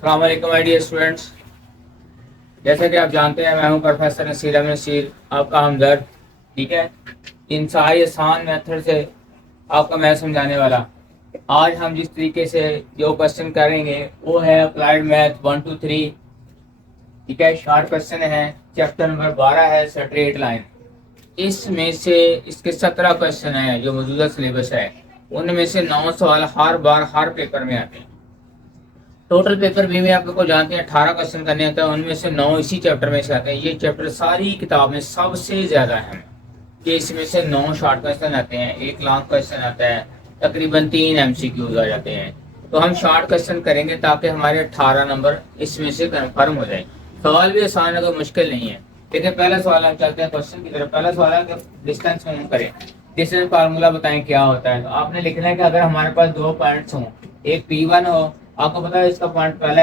अस्सलाम वालेकुम my dear students. जैसा कि आप जानते हैं, मैं हूं प्रोफेसर नसीर अहमद नसीर, आपका हमदर्द। ठीक है, इंतहाई आसान मेथड से आपका मैं समझाने वाला। आज हम जिस तरीके से जो क्वेश्चन करेंगे वो है अप्लाइड मैथ 1 to 3। ठीक है, शॉर्ट क्वेश्चन है। चैप्टर नंबर 12 है स्ट्रेट लाइन। इसमें से इसके 17 क्वेश्चन है जो मौजूदा सिलेबस है, उनमें से 9 सवाल हर बार हर पेपर में आते हैं। टोटल पेपर भी में आप लोग को जानते हैं 18 क्वेश्चन करने होते हैं, उनमें से 9 इसी चैप्टर में से आते हैं। ये चैप्टर सारी किताब में सबसे ज्यादा है कि इसमें से 9 शॉर्ट क्वेश्चन आते हैं, 1 लॉन्ग क्वेश्चन आता है, तकरीबन 3 एमसीक्यूज आ जाते हैं। तो हम शॉर्ट क्वेश्चन करेंगे ताकि हमारे 18 नंबर इसमें से कन्फर्म हो जाए। सवाल भी आसान है, कोई मुश्किल नहीं है। देखिए, पहला सवाल हम चलते हैं क्वेश्चन की तरफ। पहला सवाल है कि डिस्टेंस में करें। डिस्टेंस फार्मूला बताएं क्या होता है। तो आपने लिखना है कि अगर हमारे पास 2 पॉइंट्स हों, एक P1 हो, आपको पता है इसका पॉइंट पहला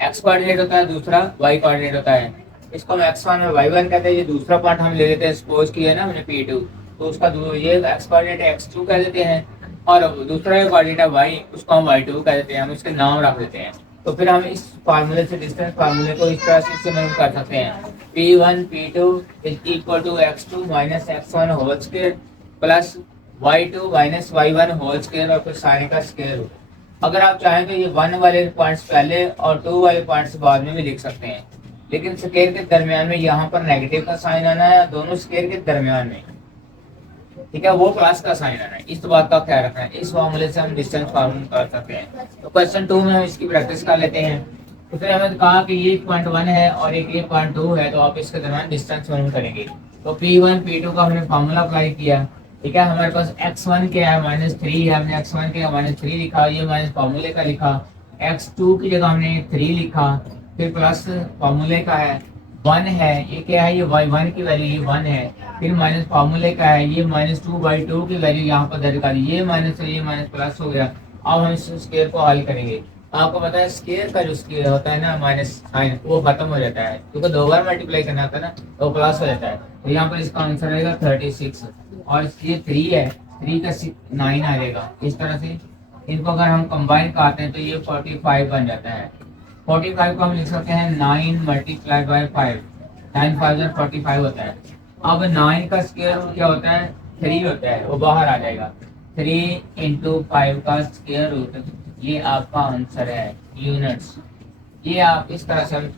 एक्स कोऑर्डिनेट होता है, दूसरा वाई कोऑर्डिनेट होता है। इसको हम x1 और y1 कहते हैं। ये दूसरा पार्ट हम ले लेते हैं, सपोज किया ना हमने P2, तो उसका ये एक्स कोऑर्डिनेट x2 कह देते हैं, और दूसरा कोऑर्डिनेट है y, उसको हम y2 कह देते हैं। हम इसके नाम रख देते हैं। तो फिर हम इस फार्मूले से डिस्टेंस फार्मूले को इस तरह से इस्तेमाल कर सकते हैं। P1 P2 is equal to x2 minus x1 whole square plus y2 minus y1 whole square, और फिर सारे का स्क्वायर रूट। अगर आप चाहें तो ये 1 वाले पॉइंट्स पहले और 2 वाले पॉइंट्स बाद में भी लिख सकते हैं, लेकिन स्क्वायर के दरमियान में यहाँ पर नेगेटिव का साइन आना है, दोनों स्क्वायर के दरमियान में। ठीक है, वो प्लस का साइन आना है, इस बात का ख्याल रखना है। इस मामले से हम डिस्टेंस फार्मूला कर सकते हैं। तो क्वेश्चन 2 में हम इसकी प्रैक्टिस कर लेते हैं। उसने हमें कहा कि ये पॉइंट 1 है और एक ये पॉइंट 2 है, तो आप इसके दरमियान डिस्टेंस मालूम करेंगे। तो P1 P2 का हमने फार्मूला अप्लाई किया। ठीक है, हमारे पास x1 क्या है, -3 है। हमने x1 के -3 लिखा, ये माइनस फार्मूले का लिखा। x2 की जगह हमने 3 लिखा, फिर प्लस फार्मूले का है 1 है। ये क्या है, ये y1 की वैल्यू ये 1 है। फिर माइनस फार्मूले का है ये -2/2 की वैल्यू यहाँ पर दर्ज कर दी। ये माइनस है, ये माइनस प्लस हो गया। अब हम इस स्क्वायर को हल करेंगे। आपको पता है स्क्वायर का जो स्क्वायर होता है ना, माइनस साइन, वो खत्म हो जाता है, क्योंकि 2 बार मल्टीप्लाई करना होता है ना, तो प्लस हो जाता है। तो यहाँ पर इसका आंसर आएगा 36, और ये 3 है, 3 का 9 आ जाएगा। इस तरह से इनको अगर हम कंबाइन करते हैं तो ये 45 बन जाता है। 45 को हम लिख सकते हैं 9 मल्टीप्लाई बाय 5, 9 5 45 होता है। अब 9 का स्क्वायर रूट क्या होता है, 3 होता है, वो बाहर आ जाएगा। 3 इंटू 5 का स्क्वायर रूट, ये आपका आंसर है यूनिट्स। ये आप इस तरह से हम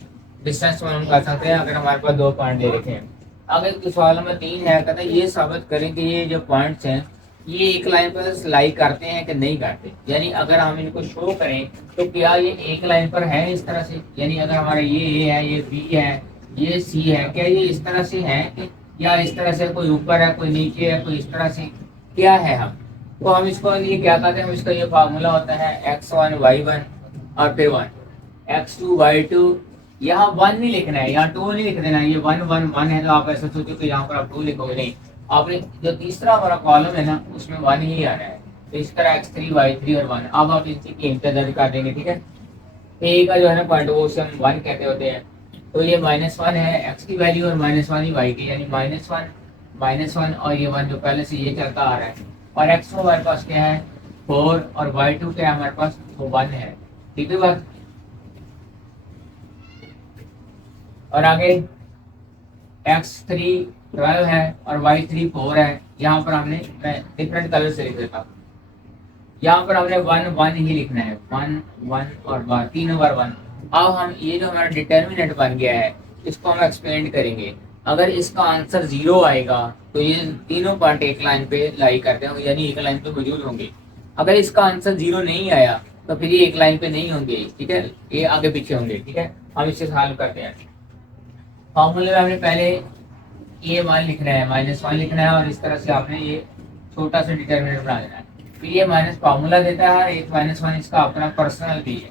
डिस्टेंस मालूम कर सकते हैं अगर हमारे पास 2 पॉइंट दे रखे हैं। अगर सवाल नंबर 3 है, कहते हैं ये साबित करें कि ये जो पॉइंट्स हैं ये एक लाइन पर लाई करते हैं कि नहीं करते। यानी अगर हम इनको शो करें तो क्या ये एक लाइन पर है इस तरह से, यानी अगर हमारा ये A है, ये B है, ये C है, क्या ये इस तरह से है कि, या इस तरह से कोई ऊपर है कोई नीचे है कोई इस तरह से, क्या है हम। तो हम इसको ये क्या कहते हैं, हम इसका ये फार्मूला होता है x1 y1 और फिर 1 x2 y2। यहाँ 1 नहीं लिखना है, यहाँ 2 नहीं लिख देना है। ये 1 1 1 है, तो आप ऐसा सोचो कि यहाँ पर आप 2 लिखोगे, नहीं, आपने जो तीसरा हमारा कॉलम है ना उसमें 1 ही आना है। तो इस तरह x3 y3 और 1। अब आप इसकी कीमतें दर्ज कर देंगे। ठीक है, ए का जो है ना पॉइंट, वो उसे हम 1 कहते होते हैं। तो ये -1 है x की वैल्यू, और -1 ही y की, यानी -1 और ये 1 जो पहले से ये चलता आ रहा है। और x हमारे पास क्या है 4, और y2 क्या है हमारे पास, वो 1 है। ठीक है बात। और आगे x3 12 है और y3 4 है। यहाँ पर हमने, मैं डिफरेंट कलर से लिख देता हूँ, यहाँ पर हमने 1 1 ही लिखना है। 1 1 और बार, तीनों बार 1। अब हम ये जो हमारा डिटर्मिनेंट बन गया है इसको हम एक्सपेंड करेंगे। अगर इसका आंसर 0 आएगा तो ये तीनों पार्ट एक लाइन पे लाई करते होंगे, यानी एक लाइन पे मौजूद होंगे। अगर इसका आंसर 0 नहीं आया तो फिर ये एक लाइन पे नहीं होंगे। ठीक है, ये आगे पीछे होंगे। ठीक है, हम इससे सॉल्व करते हैं। फॉर्मूले में हमने पहले ये 1 लिखना है, -1 लिखना है, और इस तरह से आपने ये छोटा सा डिटर्मिनेंट बना देना है। फिर ये माइनस फार्मूला देता है, एक -1 इसका अपना पर्सनल भी है।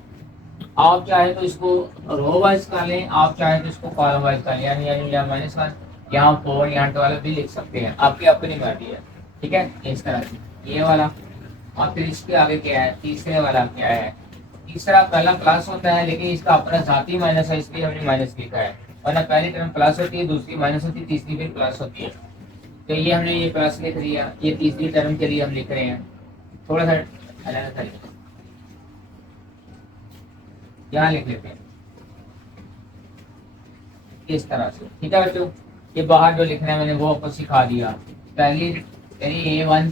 आप चाहे तो इसको रो वाइज कर लें, आप चाहे तो इसको कॉलम वाइज कर लें, यानी यहाँ -1, यहाँ 4, यहाँ 12 भी लिख सकते हैं, आपकी अपनी मर्जी है। ठीक है, इस तरह से ये वाला। और फिर इसके आगे क्या है, तीसरे वाला क्या है, तीसरा पहला प्लस होता है, लेकिन इसका अपना जाती माइनस है, इसलिए हमने माइनस लिखा है। वरना पहली टर्म प्लस होती है, दूसरी माइनस होती है, तीसरी फिर प्लस होती है। तो ये हमने ये प्लस लिख दिया, ये तीसरी टर्म के लिए हम लिख रहे हैं। थोड़ा सा अलग तरीका। यहाँ लिख लेते हैं इस तरह से, ठीक है बच्चों। ये बाहर जो लिखना है मैंने वो आपको सिखा दिया। पहली यानी A1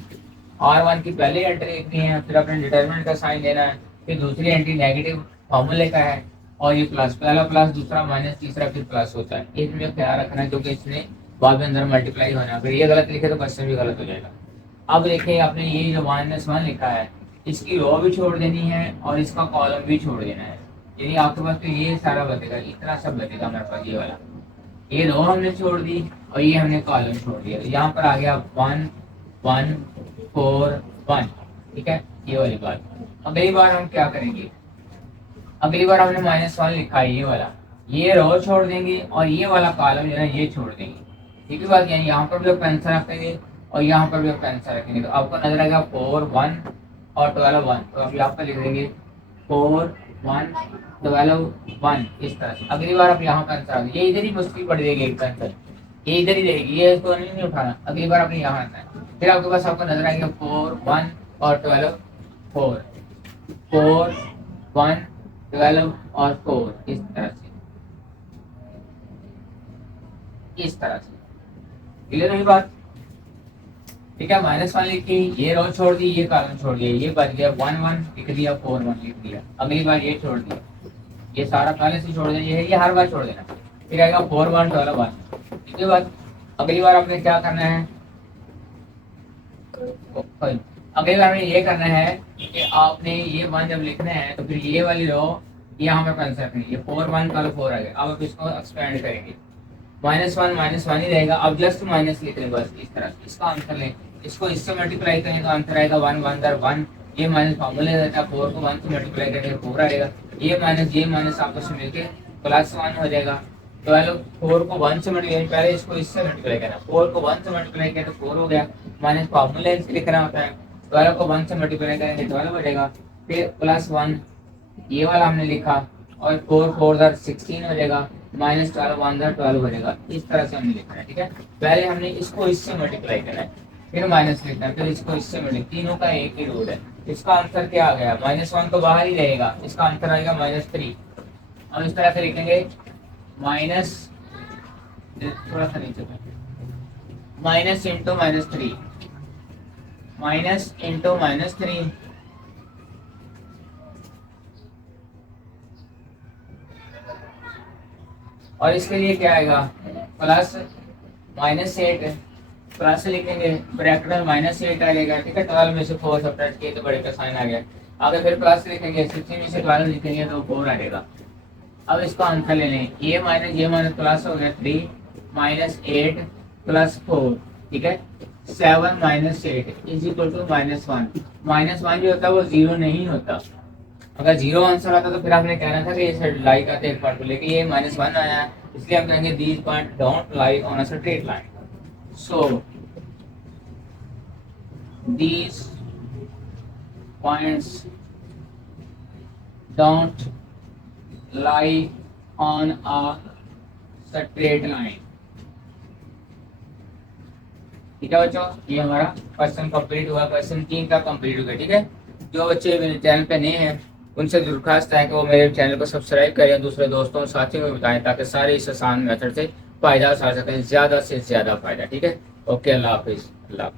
R1 की पहली एंट्री लिखनी है, फिर अपने डिटरमिनेंट का साइन देना है, फिर दूसरी एंट्री नेगेटिव फॉर्मूले का है, और ये प्लस, पहला प्लस, दूसरा माइनस, तीसरा फिर प्लस होता है। इसमें ख्याल रखना है क्योंकि इसने बाद में अंदर मल्टीप्लाई होना है, अगर ये गलत लिखे तो क्वेश्चन भी गलत हो जाएगा। अब देखिए आपने ये जो -1 लिखा है इसकी रो भी छोड़ देनी है और इसका कॉलम भी छोड़ देना है, यानी आपके पास तो ये सारा बचेगा, इतना सब बचेगा हमारे पास ये वाला। ये रो हमने छोड़ दी और ये हमने कॉलम छोड़ दिया, तो यहाँ पर आ गया 1 1 4 1, ठीक है, ये वाली बात। अगली बार हम क्या करेंगे, अगली बार हमने -1 लिखा है ये वाला, ये रो छोड़ देंगे और ये वाला कॉलम जो है ये छोड़ देंगे, ठीक है बात। यानी यहाँ पर भी आप आंसर रखेंगे और यहाँ पर भी आप आंसर रखेंगे, तो आपको नजर आएगा 4 1 और 12 1, तो आप यहाँ पर लिख देंगे 4 1 12 1 इस तरह से। अगली बार आप यहाँ पर आंसर आ ये इधर ही मुश्किल पड़ जाएगी एक आंसर, ये इधर ही रहेगी, ये इसको नहीं उठाना, अगली बार आपने यहाँ आना है। फिर आपके पास आपको नजर आएगा 4 1 और 12 4 4 1 12 और 4 इस तरह से, इस तरह से, क्लियर हुई बात, ठीक है। -1 लिखी, ये रो छोड़ दी, ये कॉलम छोड़ दिया, ये बच गया 1 1 लिख दिया, 4 1 लिख दिया। अगली बार ये छोड़ दिया, ये सारा पहले से छोड़ देना, ये हर बार छोड़ देना, फिर आएगा 4 1 12 1, ठीक है बात। अगली बार आपने क्या करना है, अगली बार में ये करना है कि आपने ये 1 जब लिखना है तो फिर ये वाली रो यहाँ पे आंसर रखनी है, 4 1 कल 4 आ गया। अब आप इसको एक्सपेंड करेंगे, -1 ही रहेगा, अब जस्ट माइनस लिख लें बस इस तरह, इसका आंसर लें, इसको इससे मल्टीप्लाई करें तो आंसर आएगा 1 1 1, ये माइनस फॉर्मूले देता है 4 को 1 से मल्टीप्लाई करेंगे 4 आएगा, ये माइनस आपस में मिलके +1 हो जाएगा। 12 4 को 1 से मल्टीप्लाई, पहले इसको इससे मल्टीप्लाई करना, 4 को 1 से मल्टीप्लाई किया तो 4 हो गया, माइनस फॉर्मूले लिखना होता है, 12 को 1 से मल्टीप्लाई करेंगे 12 हो जाएगा, फिर +1 ये वाला हमने लिखा, और 4 4 16 हो जाएगा, -12 1 12 हो जाएगा, इस तरह से हमने लिखना है, ठीक है। पहले हमने इसको इससे मल्टीप्लाई करना है, फिर माइनस लिखना है, फिर इसको इससे मल्टीप्लाई, तीनों का एक ही रूल है। इसका आंसर क्या आ गया, -1 तो बाहर ही रहेगा, इसका आंसर आएगा -3। हम इस तरह से लिखेंगे माइनस, थोड़ा सा नीचे माइनस इंटू -3, माइनस इंटू -3, और इसके लिए क्या आएगा प्लस -8, प्लस लिखेंगे ब्रैकेट में -8 आ जाएगा, ठीक है। 12 में से 4 सब्ट्रैक्ट किए तो बड़े का साइन आ गया, आगे फिर प्लस लिखेंगे, 16 में से 12 लिखेंगे तो 4 आ जाएगा। अब इसका आंसर ले लें, ये माइनस प्लस हो गया 3 -8 + 4, ठीक है। 7 - 8 इज इक्वल टू -1 जो होता है वो 0 नहीं होता, अगर 0 आंसर आता तो फिर आपने कहना था कि ये लाई का एक पार्ट, लेकिन ये -1 आया है, इसलिए हम कहेंगे these point don't lie on a straight line, so these points don't lie on a straight line, ठीक है बच्चों। ये हमारा क्वेश्चन कंप्लीट हुआ, क्वेश्चन 3 का कंप्लीट हो गया, ठीक है। जो बच्चे मेरे चैनल पे नए हैं उनसे दरख्वास्त है कि वो मेरे चैनल को सब्सक्राइब करें, दूसरे दोस्तों साथियों को बताएं, ताकि सारे इस आसान मेथड से फ़ायदा उठा सकें, ज़्यादा से ज़्यादा फ़ायदा, ठीक है। ओके, अल्लाह हाफिज़, अल्लाह।